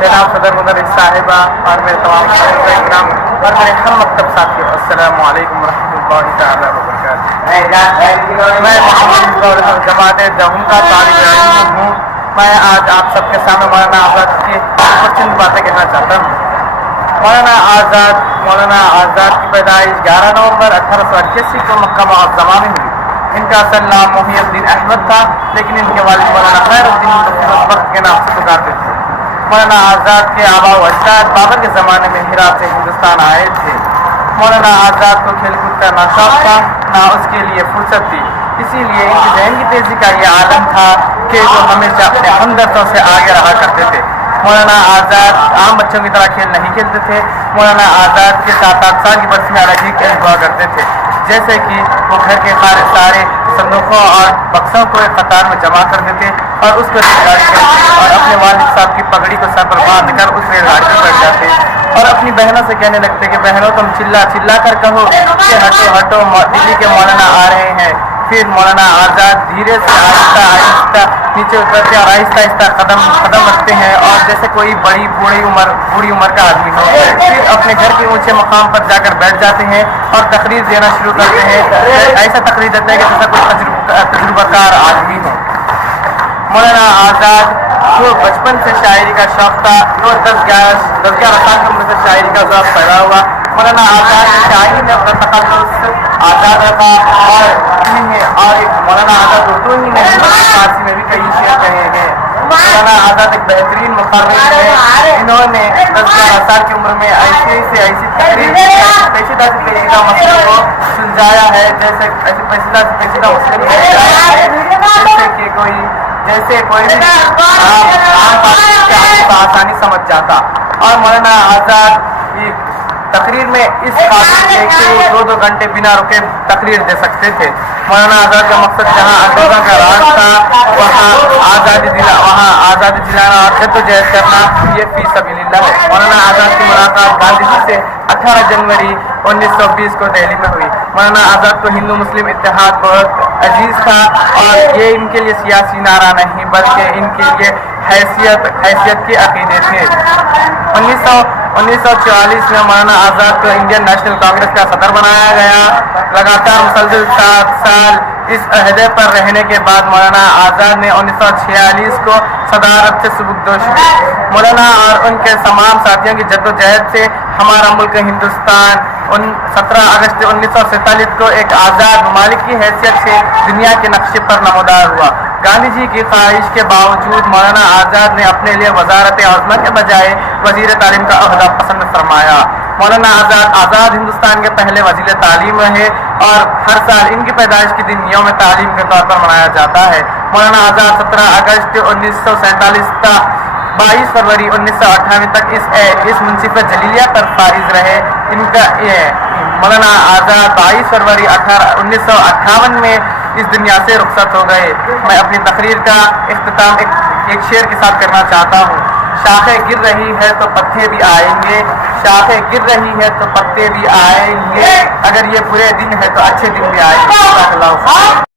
जनाब सदर मुदर्रिस साहिबा और मेरे तमाम इकराम और मेरे हम मकतब साथियों, अस्सलामु अलैकुम रहमतुल्लाहि तआला व बरकातहू। मैं मोहम्मद जमात दहुम का तालिब इल्म हूँ। मैं आज आप सबके सामने मौलाना आज़ाद की कुछ चंद बातें कहना चाहता हूँ। मौलाना आज़ाद की पैदाइश 11 नवंबर 1881 को मक्का मुअज़्ज़मा में हुई। इनका असल नाम मोहिउद्दीन अहमद था, लेकिन इनके वालिद मौलाना खैरुद्दीन बख्त के नाम से पुकारते थे। मौलाना आज़ाद के आबा व अजदाद बाबर के ज़माने में हिरात से हिंदुस्तान आए थे। मौलाना आज़ाद को खेल कूद का ना शौक था, ना उसके लिए फुर्सत थी। इसीलिए इनकी जहन की तेज़ी का ये आलम था कि वो हमेशा अपने हमदर्दों से आगे रहा करते थे। मौलाना आज़ाद आम बच्चों की तरह खेल नहीं खेलते थे। मौलाना आज़ाद के 7-8 साल की बरस में अलग ही खेल हुआ करते थे, जैसे कि वो घर के सारे संदूकों और बक्सों को एक कतार में जमा कर देते और उस पर रेलगाड़ी करते और अपने वालिद साहब की पगड़ी को सर पर बांध कर उस रेलगाड़ी पर बैठ जाते और अपनी बहनों से कहने लगते कि बहनों तुम चिल्ला चिल्ला कर कहो कि हटो हटो दिल्ली के मौलाना आ रहे हैं। फिर मौलाना आज़ाद धीरे से आहिस्ता आहिस्ता नीचे उतरते और आहिस्ता आहिस्ता कदम रखते हैं और जैसे कोई बूढ़ी उम्र का आदमी हो। फिर अपने घर के ऊंचे मकाम पर जाकर बैठ जाते हैं और तकरीर देना शुरू करते हैं। ऐसा तकरीर देते हैं कि जैसा कोई तजुर्बाकार आदमी हो। मौलाना आज़ाद को बचपन से शायरी का शौक था। वो 10-11 साल की उम्र से शायरी का शौक पैदा हुआ। मौलाना आज़ाद ने शायरी में अपना तखल्लुस आज़ाद रखा और मौलाना आज़ाद उर्दू ही नहीं फारसी में भी कई शेर कहे हैं। मौलाना आज़ाद एक बेहतरीन मुखर्रिर है। इन्होंने 10-11 साल की उम्र में ऐसी तकरीर पेचीदा मसले को सुलझाया है, जैसे ऐसे पेचीदा मसले को जैसे कोई भी आम आसानी समझ जाता। और मौलाना आज़ाद की तकरीर में इस काबिल थे कि वो 2-2 घंटे बिना रुके तकरीर दे सकते थे। मौलाना आज़ाद का मकसद जहाँ अंग्रेज़ों का राज था वहाँ आज़ादी दिलाना और जद्दोजहद करना, ये फी सबीलिल्लाह है। मौलाना आज़ाद की मुलाकात गांधी जी से 18 जनवरी 1920 को दिल्ली में हुई। मौलाना आज़ाद को हिंदू मुस्लिम इत्तेहाद बहुत अजीज था और ये इनके लिए सियासी नारा नहीं बल्कि इनके लिए हैसियत के अकीदे थे। 1944 में मौलाना आज़ाद को इंडियन नेशनल कांग्रेस का सदर बनाया गया। लगातार मुसलसल 7 साल इस अहदे पर रहने के बाद मौलाना आज़ाद ने 1946 को सदारत से सुबुकदोश हुए। मौलाना और उनके तमाम साथियों की जद्दोजहद से हमारा मुल्क हिंदुस्तान 17 अगस्त 1947 को एक आज़ाद ममालिक की हैसियत से दुनिया के नक्शे पर नमूदार हुआ। गांधी जी की ख्वाहिश के बावजूद मौलाना आज़ाद ने अपने लिए वज़ारत आज़मा के बजाय वज़ीर तालीम का अहदा पसंद फरमाया। मौलाना आज़ाद हिंदुस्तान के पहले वज़ीर तालीम रहे और हर साल इनकी पैदाइश के दिन यौम तालीम के तौर पर मनाया जाता है। मौलाना आज़ाद 17 अगस्त 1947 तक 22 फरवरी 1998 तक इस मुंसिफ़ जलीलिया पर फाइज रहे। मौलाना आज़ाद 22 फरवरी 1958 में इस दुनिया से रुखसत हो गए। मैं अपनी तकरीर का इख्तिताम एक शेर के साथ करना चाहता हूँ। शाखें गिर रही है तो पत्ते भी आएंगे, शाखें गिर रही है तो पत्ते भी आएंगे, अगर ये बुरे दिन है तो अच्छे दिन भी आएंगे।